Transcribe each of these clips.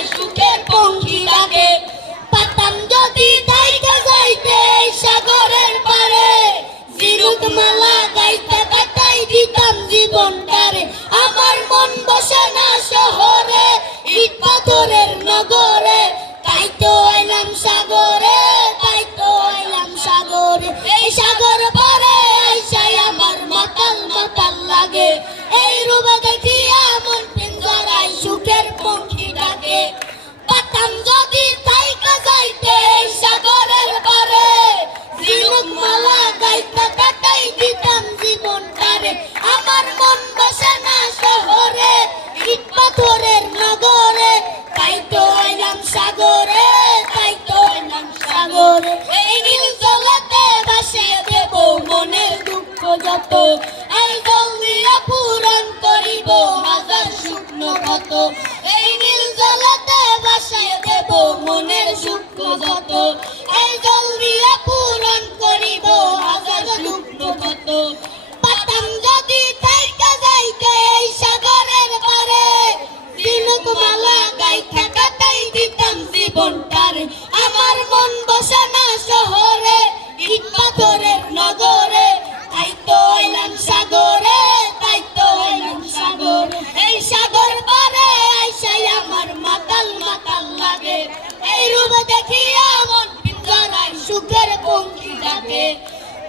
জড়ায় সুখের পঙ্খী ডাকে। পাতাম যদি তাইকা যাইতে সাগরের পারে, জিরুক মালা গাইতে কাটাই দিতাম জীবনটারে। আমার মন বসে না শহরে, ইট পাথরের নগরে, তাই তো আইলাম সাগরে, তাই তো আইলাম সাগরে। এই সাগর পারে আইসাই আমার মাতাল মাতাল লাগে, এই রূপে দেখিয়া মন পিঞ্জরায় সুখের পঙ্খী ডাকে। পাতাম যদি তাইকা যাইতে সাগরের পারে, জিরুক মালা গাইতে কাটাই দিতাম জীবনটারে। আমার মন বসে না শহরে, ইট পাথরের নগরে, তাই তো আইলাম সাগরে, তাই তো আইলাম সাগরে। এই নীল জগতে ভাসিয়ে দেব মনের দুঃখ যত, এই জল দিয়া পূরণ করিব হাজার শুকনো ক্ষত। এই নীল জলতে ভাসিয়ে দেব মনের দুঃখ যত, এই জল দিয়া পূরণ করিব হাজার শুকনো ক্ষত। পাতাম যদি তাইকা যাইতে এই সাগরের পারে, দিনুক মালা গাইতে কাটাই দিতাম জীবনটারে। আমার মন বসে না শহরে, ইট পাথরের নগরে, তাই তো আইলাম সাগরে, তাই তো আইলাম সাগরে। এই সাগর পারে আইসাই আমার মাতাল মাতাল লাগে, এই রূপে দেখিয়া মন পিঞ্জরায় সুখের পঙ্খী ডাকে।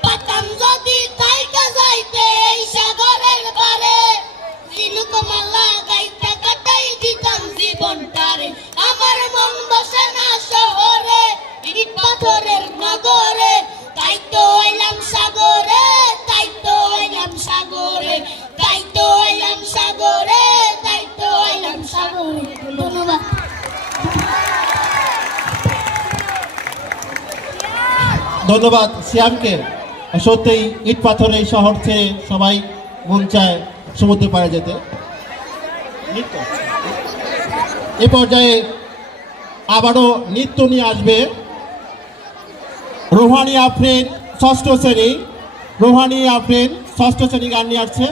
পাতাম যদি তাইকা যাইতে এই সাগরের পারে, দিনুক মালা গাইতে কাটাই দিতাম জীবনটারে। আমার মন বসে না শহরে, ইট পাথরের নগরে, তাই তো আইলাম সাগরে, তাই তো আইলাম সাগরে, তাই তো আইলাম সাগরে, তাই তো আইলাম সাগরে। ধন্যবাদ। ধন্যবাদ শ্যামকে। সত্যিই ইট পাথরের এই শহর ছেড়ে সবাই মন চায় সমুদ্র পাড়ে যেতে। এ পর্যায়ে আবারও নৃত্য নিয়ে আসবে রোহানি আফরিন ষষ্ঠ শ্রেণী। রোহানি আফরিন ষষ্ঠ শ্রেণী গান নিয়ে আসছে।